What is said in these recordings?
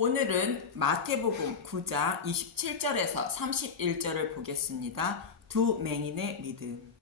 오늘은 마태복음 9장 27절에서 31절을 보겠습니다. 두 맹인의 믿음.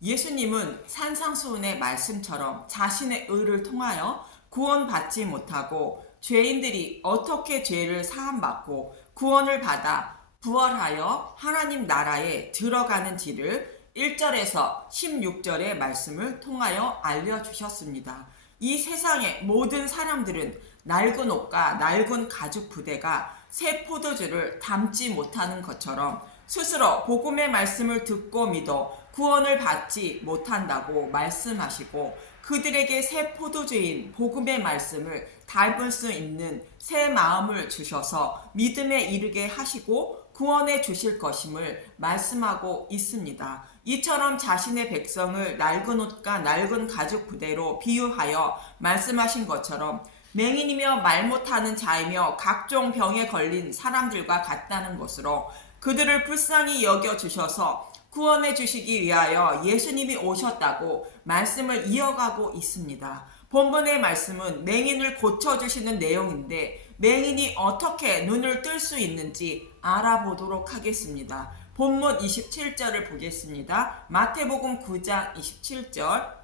예수님은 산상수훈의 말씀처럼 자신의 의를 통하여 구원받지 못하고 죄인들이 어떻게 죄를 사함받고 구원을 받아 부활하여 하나님 나라에 들어가는지를 1절에서 16절의 말씀을 통하여 알려주셨습니다. 이 세상의 모든 사람들은 낡은 옷과 낡은 가죽 부대가 새 포도주를 담지 못하는 것처럼 스스로 복음의 말씀을 듣고 믿어 구원을 받지 못한다고 말씀하시고, 그들에게 새 포도주인 복음의 말씀을 닮을 수 있는 새 마음을 주셔서 믿음에 이르게 하시고 구원해 주실 것임을 말씀하고 있습니다. 이처럼 자신의 백성을 낡은 옷과 낡은 가죽 부대로 비유하여 말씀하신 것처럼 맹인이며 말 못하는 자이며 각종 병에 걸린 사람들과 같다는 것으로 그들을 불쌍히 여겨주셔서 구원해 주시기 위하여 예수님이 오셨다고 말씀을 이어가고 있습니다. 본문의 말씀은 맹인을 고쳐주시는 내용인데, 맹인이 어떻게 눈을 뜰 수 있는지 알아보도록 하겠습니다. 본문 27절을 보겠습니다. 마태복음 9장 27절.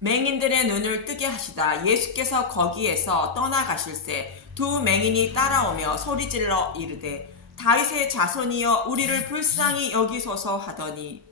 맹인들의 눈을 뜨게 하시다 예수께서 거기에서 떠나가실새 두 맹인이 따라오며 소리질러 이르되 다윗의 자손이여 우리를 불쌍히 여기소서 하더니,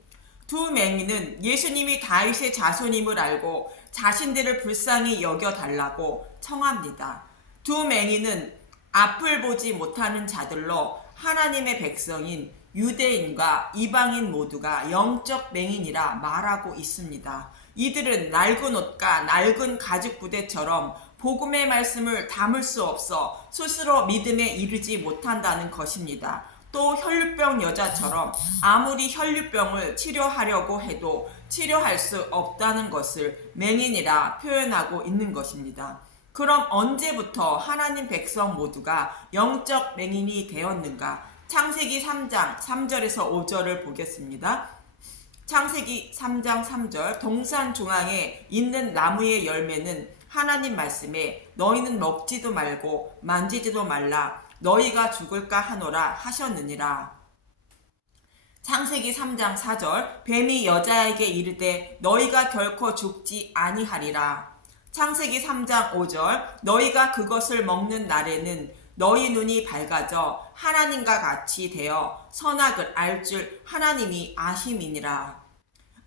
두 맹인은 예수님이 다윗의 자손임을 알고 자신들을 불쌍히 여겨달라고 청합니다. 두 맹인은 앞을 보지 못하는 자들로 하나님의 백성인 유대인과 이방인 모두가 영적 맹인이라 말하고 있습니다. 이들은 낡은 옷과 낡은 가죽 부대처럼 복음의 말씀을 담을 수 없어 스스로 믿음에 이르지 못한다는 것입니다. 또 혈류병 여자처럼 아무리 혈류병을 치료하려고 해도 치료할 수 없다는 것을 맹인이라 표현하고 있는 것입니다. 그럼 언제부터 하나님 백성 모두가 영적 맹인이 되었는가? 창세기 3장 3절에서 5절을 보겠습니다. 창세기 3장 3절. 동산 중앙에 있는 나무의 열매는 하나님 말씀에 너희는 먹지도 말고 만지지도 말라 너희가 죽을까 하노라 하셨느니라. 창세기 3장 4절. 뱀이 여자에게 이르되 너희가 결코 죽지 아니하리라. 창세기 3장 5절. 너희가 그것을 먹는 날에는 너희 눈이 밝아져 하나님과 같이 되어 선악을 알 줄 하나님이 아심이니라.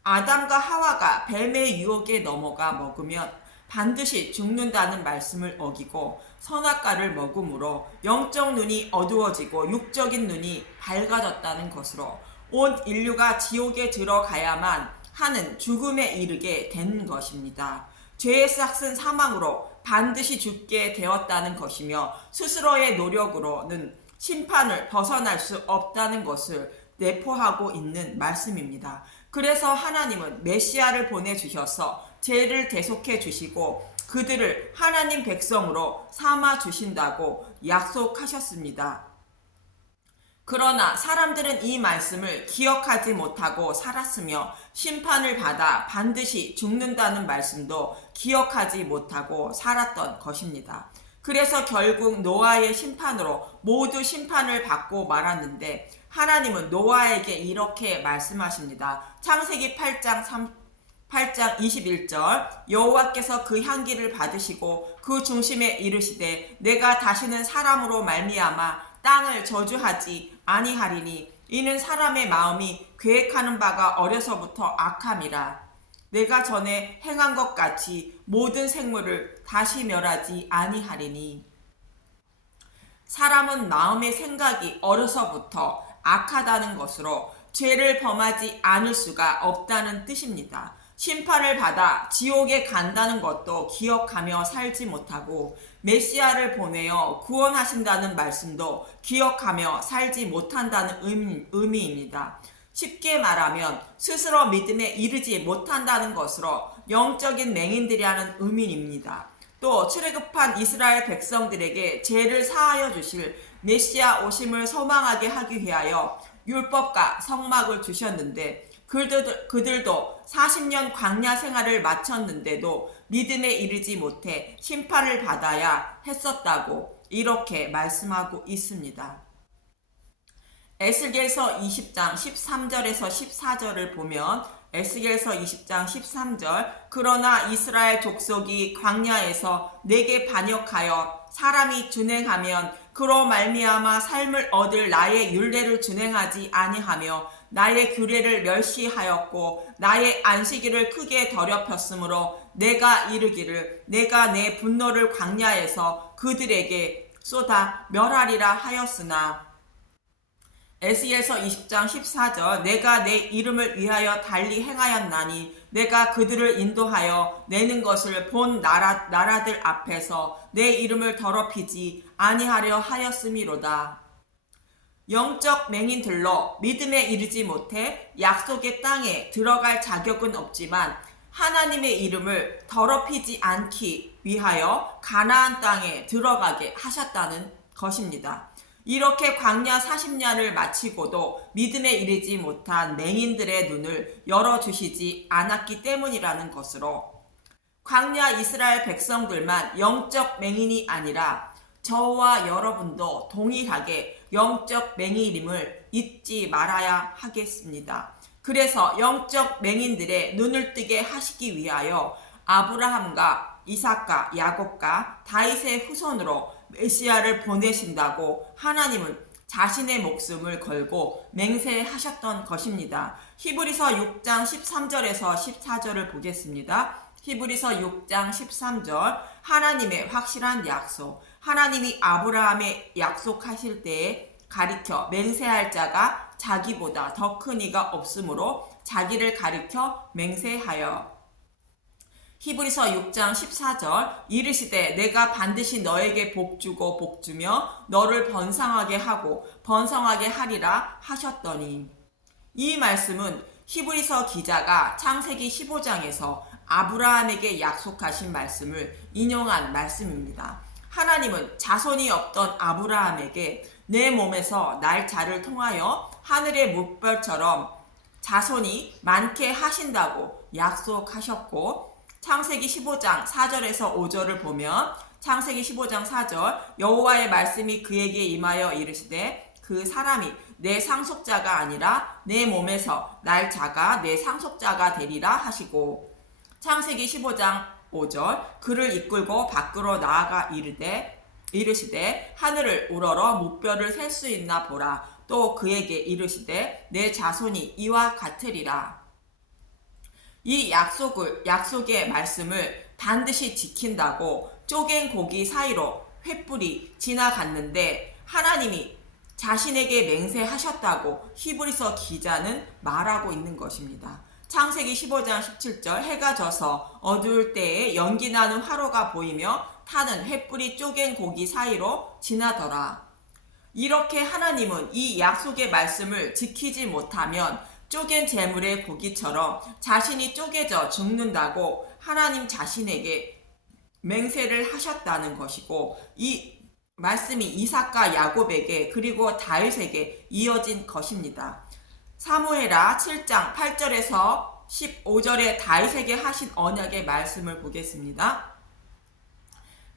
아담과 하와가 뱀의 유혹에 넘어가 먹으면 반드시 죽는다는 말씀을 어기고 선악과를 먹음으로 영적 눈이 어두워지고 육적인 눈이 밝아졌다는 것으로 온 인류가 지옥에 들어가야만 하는 죽음에 이르게 된 것입니다. 죄의 싹은 사망으로 반드시 죽게 되었다는 것이며 스스로의 노력으로는 심판을 벗어날 수 없다는 것을 내포하고 있는 말씀입니다. 그래서 하나님은 메시아를 보내주셔서 죄를 대속해 주시고 그들을 하나님 백성으로 삼아 주신다고 약속하셨습니다. 그러나 사람들은 이 말씀을 기억하지 못하고 살았으며 심판을 받아 반드시 죽는다는 말씀도 기억하지 못하고 살았던 것입니다. 그래서 결국 노아의 심판으로 모두 심판을 받고 말았는데, 하나님은 노아에게 이렇게 말씀하십니다. 창세기 8장 21절. 여호와께서 그 향기를 받으시고 그 중심에 이르시되 내가 다시는 사람으로 말미암아 땅을 저주하지 아니하리니 이는 사람의 마음이 계획하는 바가 어려서부터 악함이라. 내가 전에 행한 것 같이 모든 생물을 다시 멸하지 아니하리니. 사람은 마음의 생각이 어려서부터 악하다는 것으로 죄를 범하지 않을 수가 없다는 뜻입니다. 심판을 받아 지옥에 간다는 것도 기억하며 살지 못하고 메시아를 보내어 구원하신다는 말씀도 기억하며 살지 못한다는 의미입니다. 쉽게 말하면 스스로 믿음에 이르지 못한다는 것으로 영적인 맹인들이라는 의미입니다. 또 출애굽한 이스라엘 백성들에게 죄를 사하여 주실 메시아 오심을 소망하게 하기 위하여 율법과 성막을 주셨는데, 그들도 40년 광야 생활을 마쳤는데도 믿음에 이르지 못해 심판을 받아야 했었다고 이렇게 말씀하고 있습니다. 에스겔서 20장 13절에서 14절을 보면 에스겔서 20장 13절 그러나 이스라엘 족속이 광야에서 내게 반역하여 사람이 준행하면 그로 말미암아 삶을 얻을 나의 율례를 준행하지 아니하며 나의 규례를 멸시하였고 나의 안식일을 크게 더럽혔으므로 내가 이르기를 내가 내 분노를 광야에서 그들에게 쏟아 멸하리라 하였으나 에스겔서 20장 14절 내가 내 이름을 위하여 달리 행하였나니 내가 그들을 인도하여 내는 것을 본 나라들 앞에서 내 이름을 더럽히지 아니하려 하였음이로다. 영적 맹인들로 믿음에 이르지 못해 약속의 땅에 들어갈 자격은 없지만 하나님의 이름을 더럽히지 않기 위하여 가나안 땅에 들어가게 하셨다는 것입니다. 이렇게 광야 40년을 마치고도 믿음에 이르지 못한 맹인들의 눈을 열어주시지 않았기 때문이라는 것으로 광야 이스라엘 백성들만 영적 맹인이 아니라 저와 여러분도 동일하게 영적 맹인임을 잊지 말아야 하겠습니다. 그래서 영적 맹인들의 눈을 뜨게 하시기 위하여 아브라함과 이삭과 야곱과 다윗의 후손으로 메시아를 보내신다고 하나님은 자신의 목숨을 걸고 맹세하셨던 것입니다. 히브리서 6장 13절에서 14절을 보겠습니다. 히브리서 6장 13절 하나님의 확실한 약속 하나님이 아브라함의 약속하실 때에 가리켜 맹세할 자가 자기보다 더 큰 이가 없으므로 자기를 가리켜 맹세하여 히브리서 6장 14절 이르시되 내가 반드시 너에게 복주고 복주며 너를 번성하게 하고 번성하게 하리라 하셨더니 이 말씀은 히브리서 기자가 창세기 15장에서 아브라함에게 약속하신 말씀을 인용한 말씀입니다. 하나님은 자손이 없던 아브라함에게 내 몸에서 날 자를 통하여 하늘의 뭇별처럼 자손이 많게 하신다고 약속하셨고 창세기 15장 4절에서 5절을 보면 창세기 15장 4절 여호와의 말씀이 그에게 임하여 이르시되 그 사람이 내 상속자가 아니라 내 몸에서 날 자가 내 상속자가 되리라 하시고 창세기 15장 5절 그를 이끌고 밖으로 나아가 이르시되 하늘을 우러러 뭇별을 셀 수 있나 보라 또 그에게 이르시되 내 자손이 이와 같으리라. 이 약속의 말씀을 반드시 지킨다고 쪼갠 고기 사이로 횃불이 지나갔는데 하나님이 자신에게 맹세하셨다고 히브리서 기자는 말하고 있는 것입니다. 창세기 15장 17절 해가 져서 어두울 때에 연기 나는 화로가 보이며 타는 횃불이 쪼갠 고기 사이로 지나더라. 이렇게 하나님은 이 약속의 말씀을 지키지 못하면 쪼갠 재물의 고기처럼 자신이 쪼개져 죽는다고 하나님 자신에게 맹세를 하셨다는 것이고 이 말씀이 이삭과 야곱에게 그리고 다윗에게 이어진 것입니다. 사무엘하 7장 8절에서 15절에 다윗에게 하신 언약의 말씀을 보겠습니다.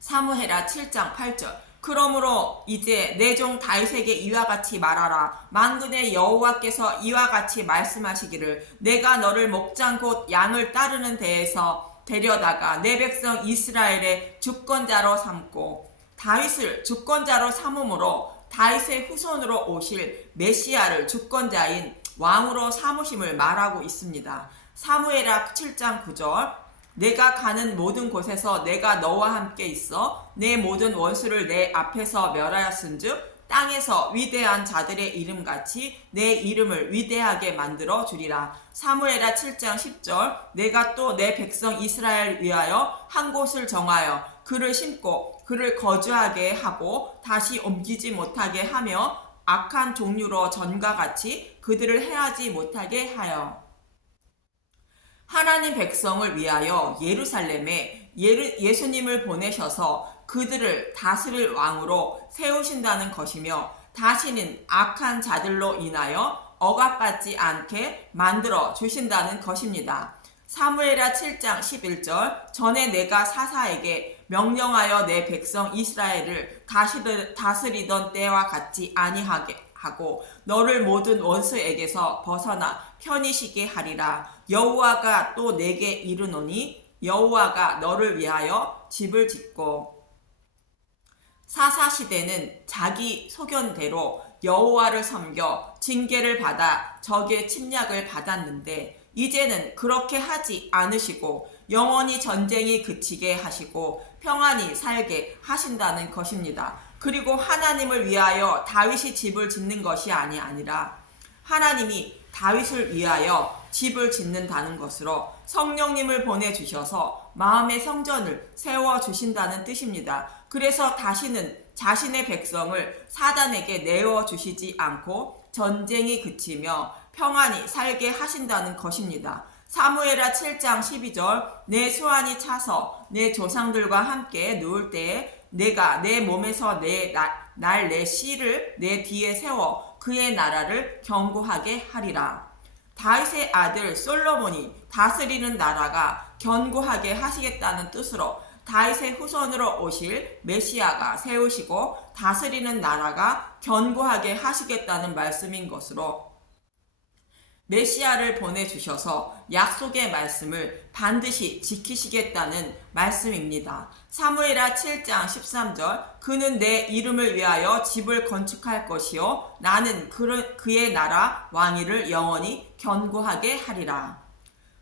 사무엘하 7장 8절 그러므로 이제 내 종 다윗에게 이와 같이 말하라. 만군의 여호와께서 이와 같이 말씀하시기를 내가 너를 목장 곧 양을 따르는 데에서 데려다가 내 백성 이스라엘의 주권자로 삼고 다윗을 주권자로 삼음으로 다윗의 후손으로 오실 메시아를 주권자인 왕으로 삼으심을 말하고 있습니다. 사무엘하 7장 9절 내가 가는 모든 곳에서 내가 너와 함께 있어 내 모든 원수를 내 앞에서 멸하였은즉 땅에서 위대한 자들의 이름같이 내 이름을 위대하게 만들어 주리라. 사무엘하 7장 10절 내가 또 내 백성 이스라엘 위하여 한 곳을 정하여 그를 심고 그를 거주하게 하고 다시 옮기지 못하게 하며 악한 종류로 전과 같이 그들을 해하지 못하게 하여 하나님 백성을 위하여 예루살렘에 예수님을 보내셔서 그들을 다스릴 왕으로 세우신다는 것이며 다시는 악한 자들로 인하여 억압받지 않게 만들어 주신다는 것입니다. 사무엘하 7장 11절 전에 내가 사사에게 명령하여 내 백성 이스라엘을 다스리던 때와 같이 아니하게 하고 너를 모든 원수에게서 벗어나 편히 쉬게 하리라. 여호와가 또 내게 이르노니 여호와가 너를 위하여 집을 짓고 사사시대는 자기 소견대로 여호와를 섬겨 징계를 받아 적의 침략을 받았는데 이제는 그렇게 하지 않으시고 영원히 전쟁이 그치게 하시고 평안히 살게 하신다는 것입니다. 그리고 하나님을 위하여 다윗이 집을 짓는 것이 아니라 하나님이 다윗을 위하여 집을 짓는다는 것으로 성령님을 보내주셔서 마음의 성전을 세워주신다는 뜻입니다. 그래서 다시는 자신의 백성을 사단에게 내어주시지 않고 전쟁이 그치며 평안히 살게 하신다는 것입니다. 사무엘하 7장 12절 내 수완이 차서 내 조상들과 함께 누울 때에 내가 내 몸에서 내 씨를 내 뒤에 세워 그의 나라를 견고하게 하리라. 다윗의 아들 솔로몬이 다스리는 나라가 견고하게 하시겠다는 뜻으로 다윗의 후손으로 오실 메시아가 세우시고 다스리는 나라가 견고하게 하시겠다는 말씀인 것으로 메시아를 보내주셔서 약속의 말씀을 반드시 지키시겠다는 말씀입니다. 사무엘하 7장 13절 그는 내 이름을 위하여 집을 건축할 것이요 나는 그의 나라 왕위를 영원히 견고하게 하리라.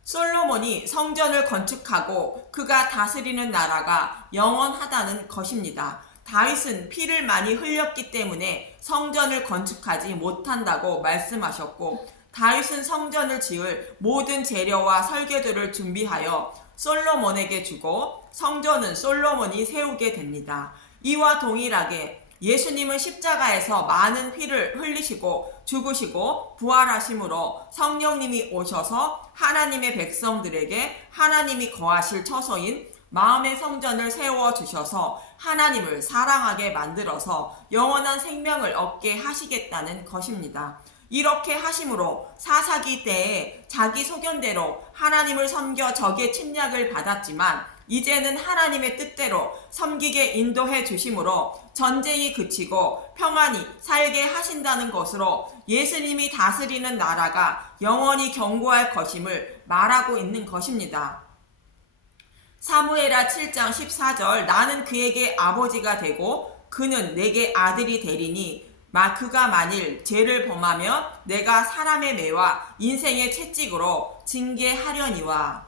솔로몬이 성전을 건축하고 그가 다스리는 나라가 영원하다는 것입니다. 다윗은 피를 많이 흘렸기 때문에 성전을 건축하지 못한다고 말씀하셨고 다윗은 성전을 지을 모든 재료와 설계도를 준비하여 솔로몬에게 주고 성전은 솔로몬이 세우게 됩니다. 이와 동일하게 예수님은 십자가에서 많은 피를 흘리시고 죽으시고 부활하심으로 성령님이 오셔서 하나님의 백성들에게 하나님이 거하실 처소인 마음의 성전을 세워주셔서 하나님을 사랑하게 만들어서 영원한 생명을 얻게 하시겠다는 것입니다. 이렇게 하심으로 사사기 때에 자기 소견대로 하나님을 섬겨 적의 침략을 받았지만 이제는 하나님의 뜻대로 섬기게 인도해 주심으로 전쟁이 그치고 평안히 살게 하신다는 것으로 예수님이 다스리는 나라가 영원히 견고할 것임을 말하고 있는 것입니다. 사무엘하 7장 14절 나는 그에게 아버지가 되고 그는 내게 아들이 되리니 그가 만일 죄를 범하면 내가 사람의 매와 인생의 채찍으로 징계하려니와.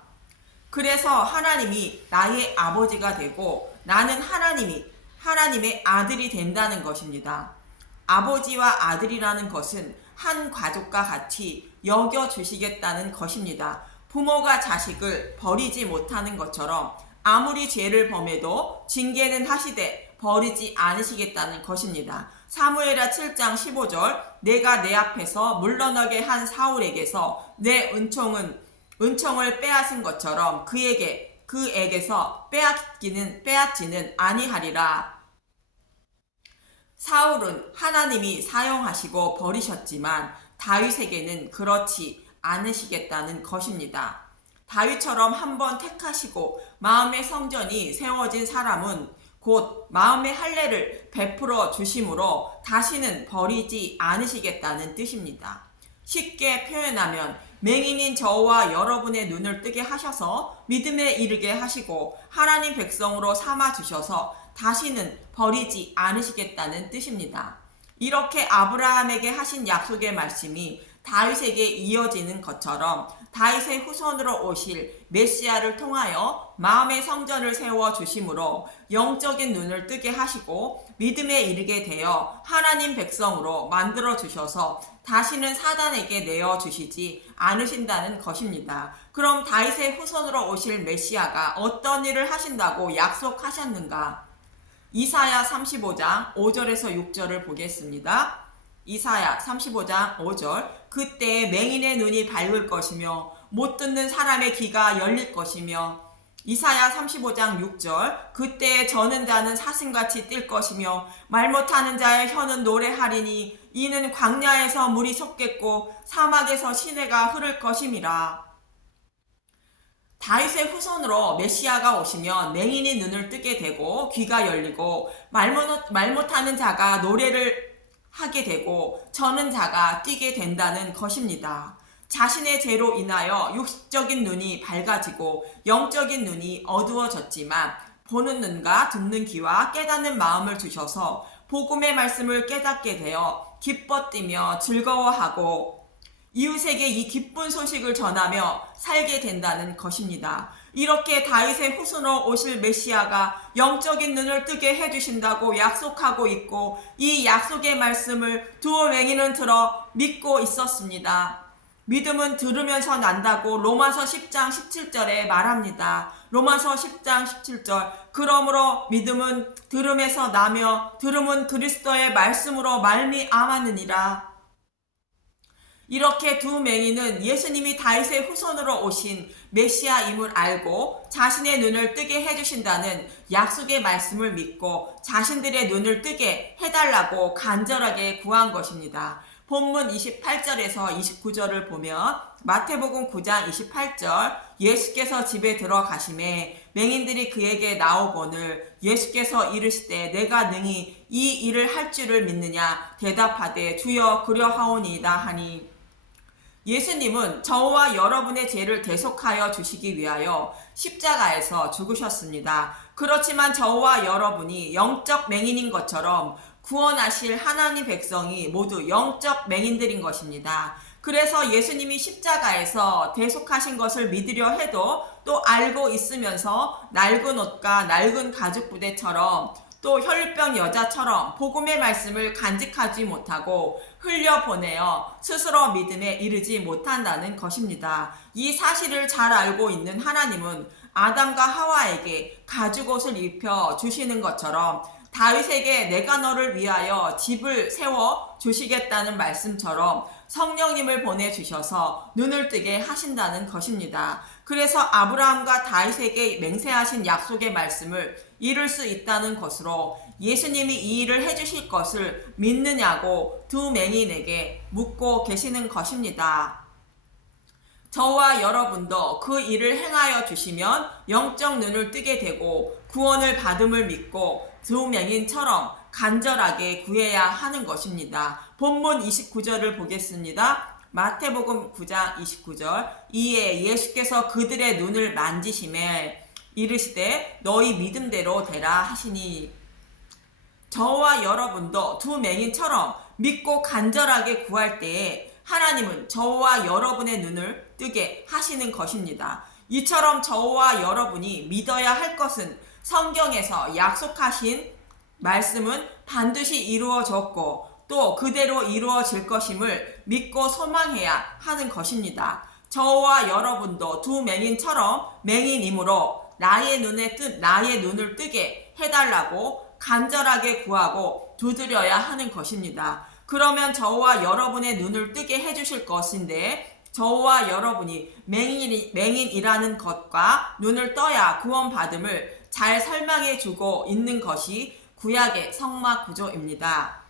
그래서 하나님이 나의 아버지가 되고 나는 하나님의 아들이 된다는 것입니다. 아버지와 아들이라는 것은 한 가족과 같이 여겨주시겠다는 것입니다. 부모가 자식을 버리지 못하는 것처럼 아무리 죄를 범해도 징계는 하시되 버리지 않으시겠다는 것입니다. 사무엘하 7장 15절 내가 내 앞에서 물러나게 한 사울에게서 내 은총을 빼앗은 것처럼 그에게서 빼앗지는 아니하리라. 사울은 하나님이 사용하시고 버리셨지만 다윗에게는 그렇지 않으시겠다는 것입니다. 다윗처럼 한번 택하시고 마음의 성전이 세워진 사람은 곧 마음의 할례를 베풀어 주심으로 다시는 버리지 않으시겠다는 뜻입니다. 쉽게 표현하면 맹인인 저와 여러분의 눈을 뜨게 하셔서 믿음에 이르게 하시고 하나님 백성으로 삼아 주셔서 다시는 버리지 않으시겠다는 뜻입니다. 이렇게 아브라함에게 하신 약속의 말씀이 다윗에게 이어지는 것처럼 다윗의 후손으로 오실 메시아를 통하여 마음의 성전을 세워 주심으로 영적인 눈을 뜨게 하시고 믿음에 이르게 되어 하나님 백성으로 만들어 주셔서 다시는 사단에게 내어 주시지 않으신다는 것입니다. 그럼 다윗의 후손으로 오실 메시아가 어떤 일을 하신다고 약속하셨는가? 이사야 35장 5절에서 6절을 보겠습니다. 이사야 35장 5절 그때 맹인의 눈이 밝을 것이며 못 듣는 사람의 귀가 열릴 것이며 이사야 35장 6절 그때 저는 자는 사슴같이 뛸 것이며 말 못하는 자의 혀는 노래하리니 이는 광야에서 물이 솟겠고 사막에서 시내가 흐를 것임이라. 다윗의 후손으로 메시아가 오시면 맹인이 눈을 뜨게 되고 귀가 열리고 말 못하는 자가 노래를 하게 되고 저는 자가 뛰게 된다는 것입니다. 자신의 죄로 인하여 육적인 눈이 밝아지고 영적인 눈이 어두워졌지만 보는 눈과 듣는 귀와 깨닫는 마음을 주셔서 복음의 말씀을 깨닫게 되어 기뻐 뛰며 즐거워하고 이웃에게 이 기쁜 소식을 전하며 살게 된다는 것입니다. 이렇게 다윗의 후손으로 오실 메시아가 영적인 눈을 뜨게 해주신다고 약속하고 있고 이 약속의 말씀을 두 맹인은 들어 믿고 있었습니다. 믿음은 들으면서 난다고 로마서 10장 17절에 말합니다. 로마서 10장 17절 그러므로 믿음은 들음에서 나며 들음은 그리스도의 말씀으로 말미암았느니라. 이렇게 두 맹인은 예수님이 다윗의 후손으로 오신 메시아임을 알고 자신의 눈을 뜨게 해주신다는 약속의 말씀을 믿고 자신들의 눈을 뜨게 해달라고 간절하게 구한 것입니다. 본문 28절에서 29절을 보면 마태복음 9장 28절 예수께서 집에 들어가시매 맹인들이 그에게 나오거늘 예수께서 이르시되 내가 능히 이 일을 할 줄을 믿느냐 대답하되 주여 그려하오니이다 하니 예수님은 저와 여러분의 죄를 대속하여 주시기 위하여 십자가에서 죽으셨습니다. 그렇지만 저와 여러분이 영적 맹인인 것처럼 구원하실 하나님 백성이 모두 영적 맹인들인 것입니다. 그래서 예수님이 십자가에서 대속하신 것을 믿으려 해도 또 알고 있으면서 낡은 옷과 낡은 가죽 부대처럼 또 혈병 여자처럼 복음의 말씀을 간직하지 못하고 흘려보내어 스스로 믿음에 이르지 못한다는 것입니다. 이 사실을 잘 알고 있는 하나님은 아담과 하와에게 가죽옷을 입혀 주시는 것처럼 다윗에게 내가 너를 위하여 집을 세워 주시겠다는 말씀처럼 성령님을 보내주셔서 눈을 뜨게 하신다는 것입니다. 그래서 아브라함과 다윗에게 맹세하신 약속의 말씀을 이룰 수 있다는 것으로 예수님이 이 일을 해주실 것을 믿느냐고 두 맹인에게 묻고 계시는 것입니다. 저와 여러분도 그 일을 행하여 주시면 영적 눈을 뜨게 되고 구원을 받음을 믿고 두 맹인처럼 간절하게 구해야 하는 것입니다. 본문 29절을 보겠습니다. 마태복음 9장 29절 이에 예수께서 그들의 눈을 만지시매 이르시되 너희 믿음대로 되라 하시니 저와 여러분도 두 맹인처럼 믿고 간절하게 구할 때에 하나님은 저와 여러분의 눈을 뜨게 하시는 것입니다. 이처럼 저와 여러분이 믿어야 할 것은 성경에서 약속하신 말씀은 반드시 이루어졌고 또 그대로 이루어질 것임을 믿고 소망해야 하는 것입니다. 저와 여러분도 두 맹인처럼 맹인이므로 나의 눈을 뜨게 해달라고 간절하게 구하고 두드려야 하는 것입니다. 그러면 저와 여러분의 눈을 뜨게 해주실 것인데 저와 여러분이 맹인이라는 것과 눈을 떠야 구원받음을 잘 설명해 주고 있는 것이 구약의 성막 구조입니다.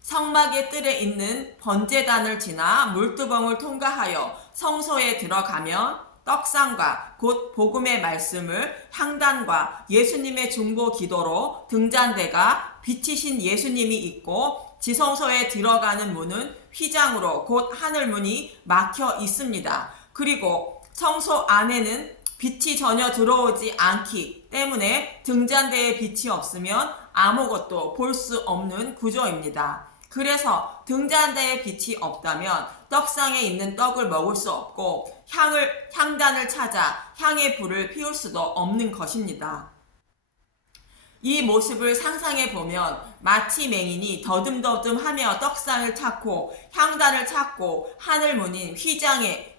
성막의 뜰에 있는 번제단을 지나 물두멍을 통과하여 성소에 들어가면 떡상과 곧 복음의 말씀을 향단과 예수님의 중보 기도로 등잔대가 빛이신 예수님이 있고 지성소에 들어가는 문은 휘장으로 곧 하늘문이 막혀 있습니다. 그리고 성소 안에는 빛이 전혀 들어오지 않기 때문에 등잔대에 빛이 없으면 아무것도 볼 수 없는 구조입니다. 그래서 등잔대에 빛이 없다면 떡상에 있는 떡을 먹을 수 없고 향단을 찾아 향의 불을 피울 수도 없는 것입니다. 이 모습을 상상해 보면 마치 맹인이 더듬더듬하며 떡상을 찾고 향단을 찾고 하늘문인 휘장의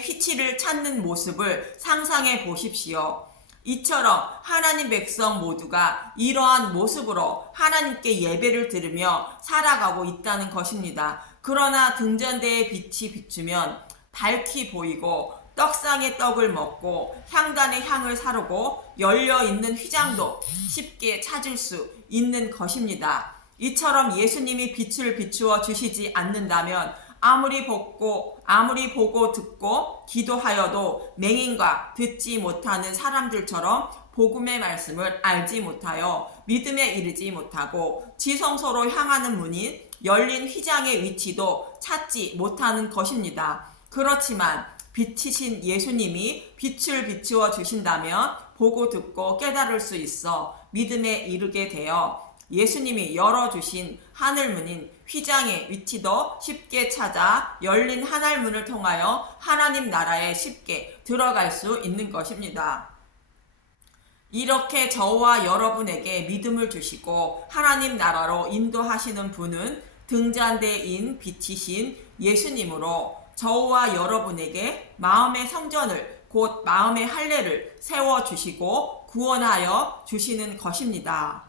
휘치를 찾는 모습을 상상해 보십시오. 이처럼 하나님 백성 모두가 이러한 모습으로 하나님께 예배를 드리며 살아가고 있다는 것입니다. 그러나 등잔대의 빛이 비추면 밝게 보이고 떡상의 떡을 먹고 향단의 향을 사르고 열려있는 휘장도 쉽게 찾을 수 있는 것입니다. 이처럼 예수님이 빛을 비추어 주시지 않는다면 아무리 보고 듣고 기도하여도 맹인과 듣지 못하는 사람들처럼 복음의 말씀을 알지 못하여 믿음에 이르지 못하고 지성소로 향하는 문인 열린 휘장의 위치도 찾지 못하는 것입니다. 그렇지만 빛이신 예수님이 빛을 비추어 주신다면 보고 듣고 깨달을 수 있어 믿음에 이르게 되어 예수님이 열어주신 하늘문인 휘장의 위치도 쉽게 찾아 열린 하늘문을 통하여 하나님 나라에 쉽게 들어갈 수 있는 것입니다. 이렇게 저와 여러분에게 믿음을 주시고 하나님 나라로 인도하시는 분은 등잔대인 빛이신 예수님으로 저와 여러분에게 마음의 성전을 곧 마음의 할례를 세워주시고 구원하여 주시는 것입니다.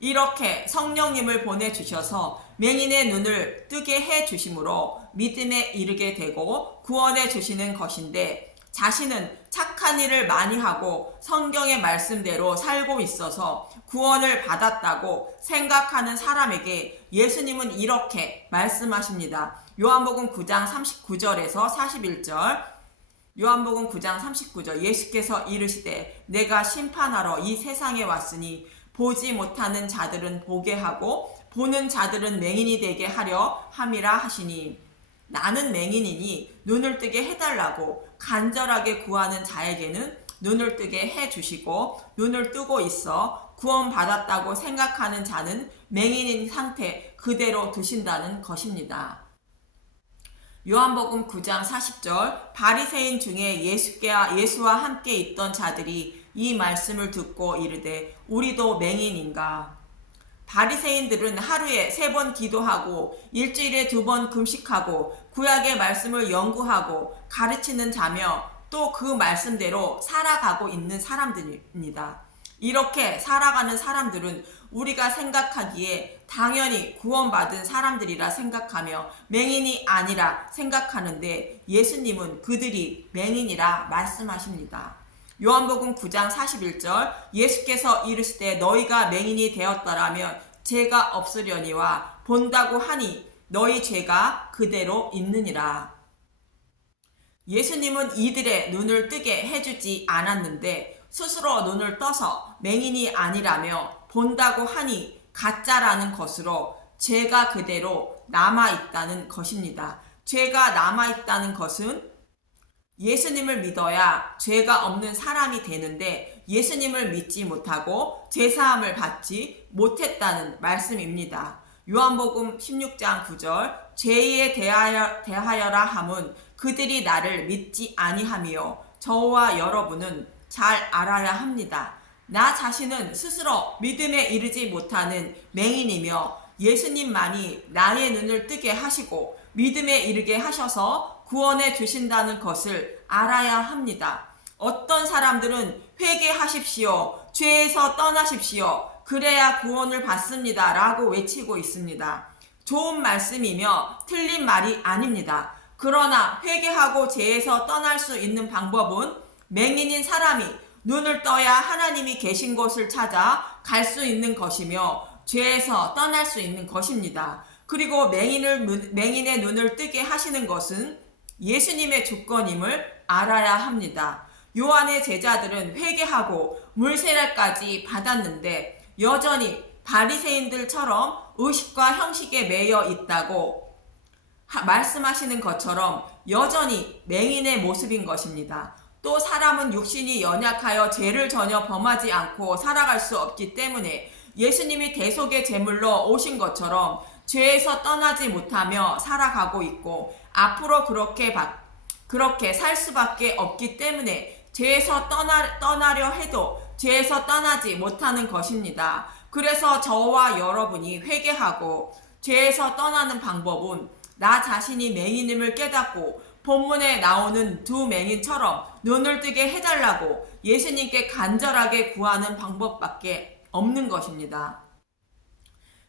이렇게 성령님을 보내주셔서 맹인의 눈을 뜨게 해주심으로 믿음에 이르게 되고 구원해 주시는 것인데 자신은 착한 일을 많이 하고 성경의 말씀대로 살고 있어서 구원을 받았다고 생각하는 사람에게 예수님은 이렇게 말씀하십니다. 요한복음 9장 39절에서 41절 요한복음 9장 39절 예수께서 이르시되 내가 심판하러 이 세상에 왔으니 보지 못하는 자들은 보게 하고 보는 자들은 맹인이 되게 하려 함이라 하시니 나는 맹인이니 눈을 뜨게 해달라고 간절하게 구하는 자에게는 눈을 뜨게 해주시고 눈을 뜨고 있어 구원받았다고 생각하는 자는 맹인인 상태 그대로 두신다는 것입니다. 요한복음 9장 40절 바리새인 중에 예수와 함께 있던 자들이 이 말씀을 듣고 이르되 우리도 맹인인가? 바리새인들은 하루에 3번 기도하고 일주일에 2번 금식하고 구약의 말씀을 연구하고 가르치는 자며 또 그 말씀대로 살아가고 있는 사람들입니다. 이렇게 살아가는 사람들은 우리가 생각하기에 당연히 구원받은 사람들이라 생각하며 맹인이 아니라 생각하는데 예수님은 그들이 맹인이라 말씀하십니다. 요한복음 9장 41절 예수께서 이르시되 너희가 맹인이 되었더라면 죄가 없으려니와 본다고 하니 너희 죄가 그대로 있느니라. 예수님은 이들의 눈을 뜨게 해주지 않았는데 스스로 눈을 떠서 맹인이 아니라며 본다고 하니 가짜라는 것으로 죄가 그대로 남아있다는 것입니다. 죄가 남아있다는 것은 예수님을 믿어야 죄가 없는 사람이 되는데 예수님을 믿지 못하고 죄사함을 받지 못했다는 말씀입니다. 요한복음 16장 9절 죄에 대하여라 함은 그들이 나를 믿지 아니하며 저와 여러분은 잘 알아야 합니다. 나 자신은 스스로 믿음에 이르지 못하는 맹인이며 예수님만이 나의 눈을 뜨게 하시고 믿음에 이르게 하셔서 구원해 주신다는 것을 알아야 합니다. 어떤 사람들은 회개하십시오. 죄에서 떠나십시오. 그래야 구원을 받습니다. 라고 외치고 있습니다. 좋은 말씀이며 틀린 말이 아닙니다. 그러나 회개하고 죄에서 떠날 수 있는 방법은 맹인인 사람이 눈을 떠야 하나님이 계신 곳을 찾아 갈 수 있는 것이며 죄에서 떠날 수 있는 것입니다. 그리고 맹인의 눈을 뜨게 하시는 것은 예수님의 주권임을 알아야 합니다. 요한의 제자들은 회개하고 물세례까지 받았는데 여전히 바리새인들처럼 의식과 형식에 매여 있다고 말씀하시는 것처럼 여전히 맹인의 모습인 것입니다. 또 사람은 육신이 연약하여 죄를 전혀 범하지 않고 살아갈 수 없기 때문에 예수님이 대속의 제물로 오신 것처럼 죄에서 떠나지 못하며 살아가고 있고 앞으로 그렇게 살 수밖에 없기 때문에 죄에서 떠나려 해도 죄에서 떠나지 못하는 것입니다. 그래서 저와 여러분이 회개하고 죄에서 떠나는 방법은 나 자신이 맹인임을 깨닫고 본문에 나오는 두 맹인처럼 눈을 뜨게 해달라고 예수님께 간절하게 구하는 방법밖에 없는 것입니다.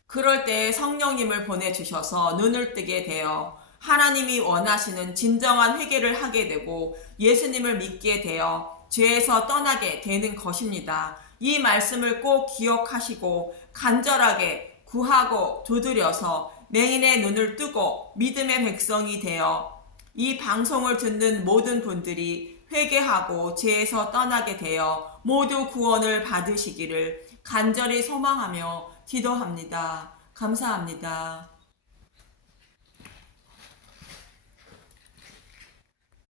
그럴 때 성령님을 보내주셔서 눈을 뜨게 되어 하나님이 원하시는 진정한 회개를 하게 되고 예수님을 믿게 되어 죄에서 떠나게 되는 것입니다. 이 말씀을 꼭 기억하시고 간절하게 구하고 두드려서 맹인의 눈을 뜨고 믿음의 백성이 되어 이 방송을 듣는 모든 분들이 회개하고 죄에서 떠나게 되어 모두 구원을 받으시기를 간절히 소망하며 기도합니다. 감사합니다.